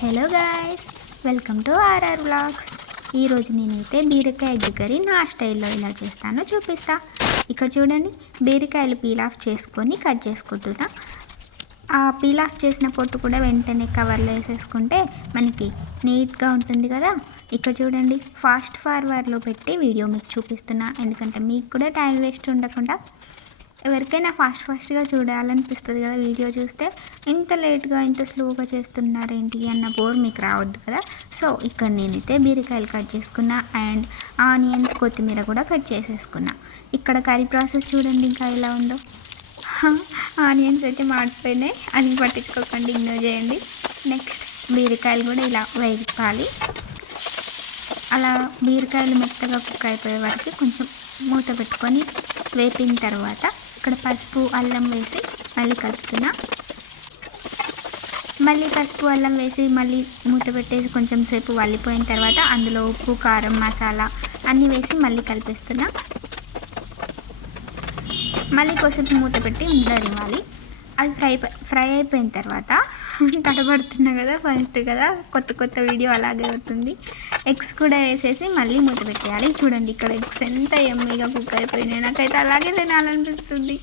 Hello guys, welcome to RR vlogs. ఈరోజు నేనైతే బీరకాయ ఎగ్ కర్రీ నా స్టైల్లో ఇలా చేస్తానో చూపిస్తా. ఇక్కడ చూడండి, బీరకాయలు పీల్ ఆఫ్ చేసుకొని కట్ చేసుకుంటున్నా. ఆ పీల్ ఆఫ్ చేసిన పొట్టు కూడా వెంటనే కవర్లో వేసేసుకుంటే మనకి నీట్గా ఉంటుంది కదా. ఇక్కడ చూడండి, ఫాస్ట్ ఫార్వర్డ్లో పెట్టి వీడియో మీకు చూపిస్తున్నా, ఎందుకంటే మీకు కూడా టైం వేస్ట్ ఉండకుండా. ఎవరికైనా ఫాస్ట్గా చూడాలనిపిస్తుంది కదా, వీడియో చూస్తే ఇంత లేట్గా ఇంత స్లోగా చేస్తున్నారేంటి అన్న బోర్ మీకు రావద్దు కదా. సో ఇక్కడ నేనైతే బీరకాయలు కట్ చేసుకున్నా అండ్ ఆనియన్స్, కొత్తిమీర కూడా కట్ చేసేసుకున్నా. ఇక్కడ కర్రీ ప్రాసెస్ చూడండి ఇంకా ఎలా ఉందో. ఆనియన్స్ అయితే మాడిపోయినాయి, అది పట్టించుకోకండి, ఇగ్నోర్ చేయండి. నెక్స్ట్ బీరకాయలు కూడా ఇలా వేపాలి. అలా బీరకాయలు మెత్తగా కుక్ అయిపోయే వరకు కొంచెం మూత పెట్టుకొని వేపిన తర్వాత ఇక్కడ పసుపు అల్లం వేసి మళ్ళీ కలుపుతున్నా. మళ్ళీ పసుపు అల్లం వేసి మళ్ళీ మూత పెట్టేసి కొంచెం సేపు వల్లిపోయిన తర్వాత అందులో ఉప్పు, కారం, మసాలా అన్నీ వేసి మళ్ళీ కలిపేస్తున్నా. మళ్ళీ కొంచెం మూత పెట్టి ఉండనివ్వాలి. అది ఫ్రై అయిపోయిన తర్వాత తడబడుతున్నా కదా, ఫస్ట్ కదా, కొత్త వీడియో అలాగే అవుతుంది. ఎగ్స్ కూడా వేసేసి మళ్ళీ మూత పెట్టేయాలి. చూడండి ఇక్కడ ఎగ్స్ ఎంత యమ్మీగా కుక్ అయిపోయినాయి, నాకైతే అలాగే తినాలనిపిస్తుంది.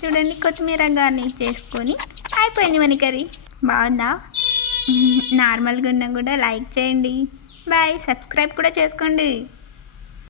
చూడండి, కొత్తిమీర గార్నిష్ చేసుకొని అయిపోయింది మన కర్రీ. బాగుందా? నార్మల్గా ఉన్నా కూడా లైక్ చేయండి, బాయ్, సబ్స్క్రైబ్ కూడా చేసుకోండి.